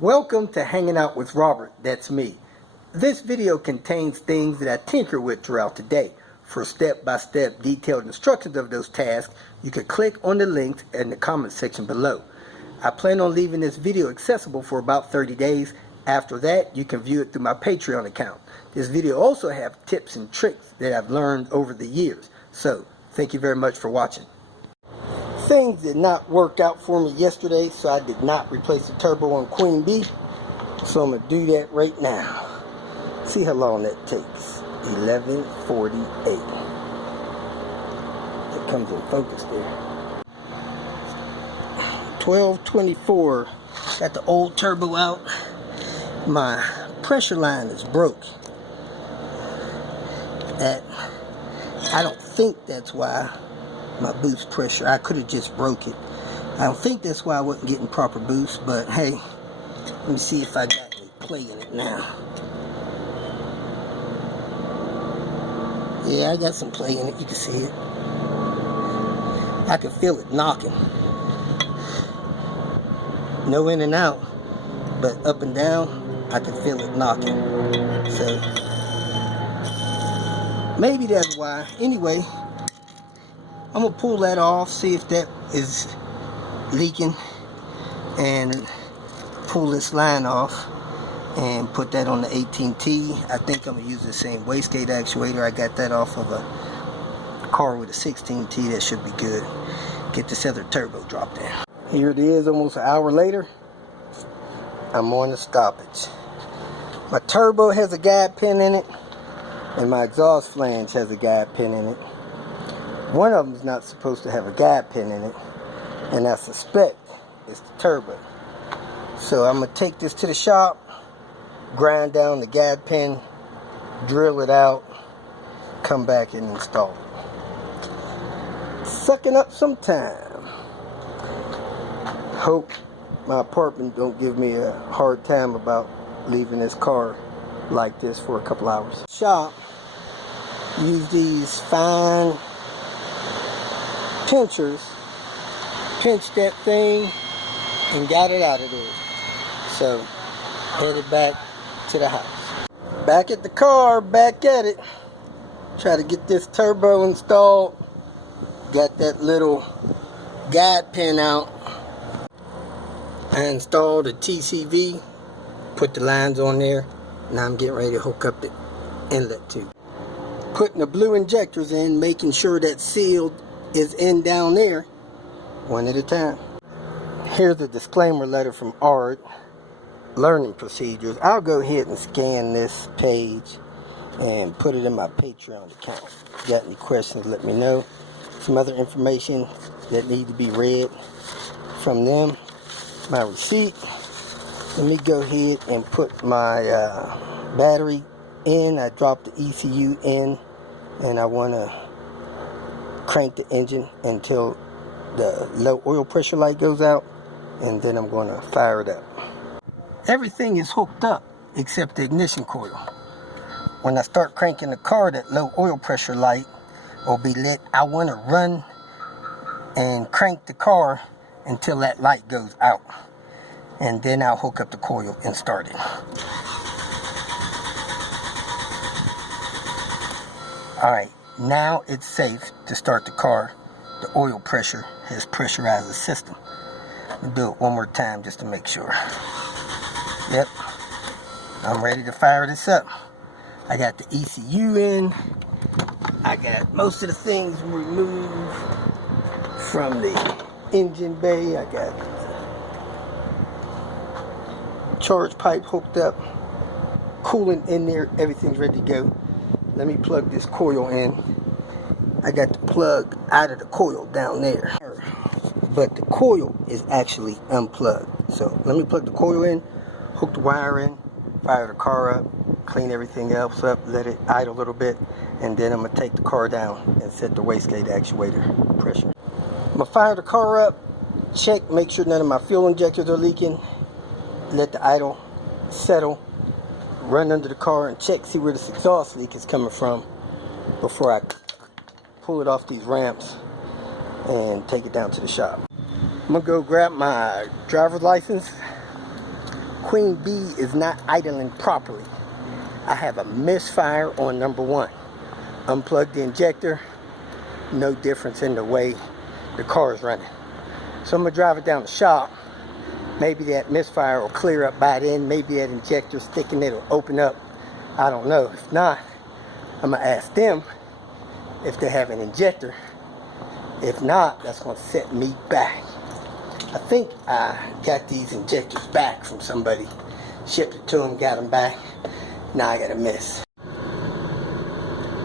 Welcome to Hanging Out with Robert, that's me. This video contains things that I tinker with throughout the day. For step-by-step detailed instructions of those tasks, you can click on the links in the comment section below. I plan on leaving this video accessible for about 30 days. After that, you can view it through my Patreon account. This video also has tips and tricks that I've learned over the years. So, thank you very much for watching. Things did not work out for me yesterday, so I did not replace the turbo on Queen Bee. So I'm going to do that right now. See how long that takes. 11:48. It comes in focus there. 12:24. Got the old turbo out. My pressure line is broke. I don't think that's why my boost pressure, I could have just broke it. I don't think that's why I wasn't getting proper boost, but hey, let me see if I got any play in it now. Yeah, I got some play in it, you can see it. I can feel it knocking. No in and out, but up and down, I can feel it knocking. So, maybe that's why. Anyway, I'm going to pull that off, see if that is leaking, and pull this line off and put that on the 18T. I think I'm going to use the same wastegate actuator. I got that off of a car with a 16T. That should be good. Get this other turbo dropped in. Here it is, almost an hour later. I'm on the stoppage. My turbo has a guide pin in it, and my exhaust flange has a guide pin in it. One of them is not supposed to have a guide pin in it, and I suspect it's the turbo. So I'm going to take this to the shop, grind down the guide pin, drill it out, come back and install it. Sucking up some time. Hope my apartment don't give me a hard time about leaving this car like this for a couple hours. Shop, use these fine pinchers, pinch that thing and got it out of there. So headed back to the house. Back at the car, back at it. Try to get this turbo installed. Got that little guide pin out. I installed a TCV, put the lines on there. Now I'm getting ready to hook up the inlet tube. Putting the blue injectors in, making sure that sealed is in down there, one at a time. Here's a disclaimer letter from Art, learning procedures. I'll go ahead and scan this page and put it in my Patreon account. If you got any questions, let me know. Some other information that need to be read from them. My receipt. Let me go ahead and put my battery in. I dropped the ECU in, and I want to crank the engine until the low oil pressure light goes out, and then I'm going to fire it up. Everything is hooked up except the ignition coil. When I start cranking the car, that low oil pressure light will be lit. I want to run and crank the car until that light goes out, and then I'll hook up the coil and start it. Alright, now it's safe to start the car. The oil pressure has pressurized the system. I'll do it one more time just to make sure. Yep, I'm ready to fire this up. I got the ECU in. I got most of the things removed from the engine bay. I got the charge pipe hooked up, coolant in there, everything's ready to go. Let me plug this coil in. I got the plug out of the coil down there, but the coil is actually unplugged. So let me plug the coil in, hook the wire in, fire the car up, clean everything else up, let it idle a little bit, and then I'm going to take the car down and set the wastegate actuator pressure. I'm going to fire the car up, check, make sure none of my fuel injectors are leaking, let the idle settle, run under the car and check, see where this exhaust leak is coming from before I pull it off these ramps and take it down to the shop. I'm gonna go grab my driver's license, queen bee is not idling properly. I have a misfire on number 1. Unplug the injector, no difference in the way the car is running. So I'm gonna drive it down the shop. Maybe that misfire will clear up by then. Maybe that injector sticking, it'll open up. I don't know. If not, I'm gonna ask them if they have an injector. If not, that's gonna set me back. I think I got these injectors back from somebody. Shipped it to them, got them back. Now I got a miss.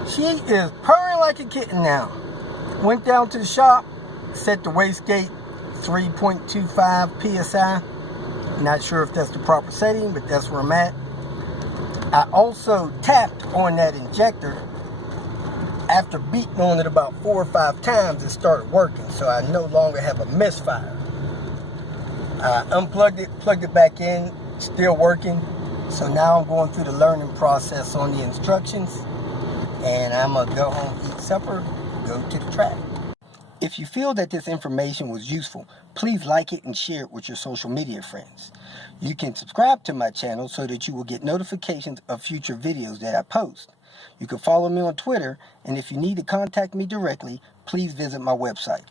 She is purring like a kitten now. Went down to the shop, set the wastegate 3.25 psi. Not sure if that's the proper setting, but that's where I'm at. I also tapped on that injector. After beating on it about 4 or 5 times, it started working, so I no longer have a misfire. I unplugged it, plugged it back in, still working. So now I'm going through the learning process on the instructions, and I'm gonna go home, eat supper, go to the track. If you feel that this information was useful, please like it and share it with your social media friends. You can subscribe to my channel so that you will get notifications of future videos that I post. You can follow me on Twitter, and if you need to contact me directly, please visit my website.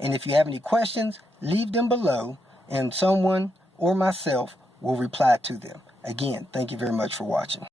And if you have any questions, leave them below, and someone or myself will reply to them. Again, thank you very much for watching.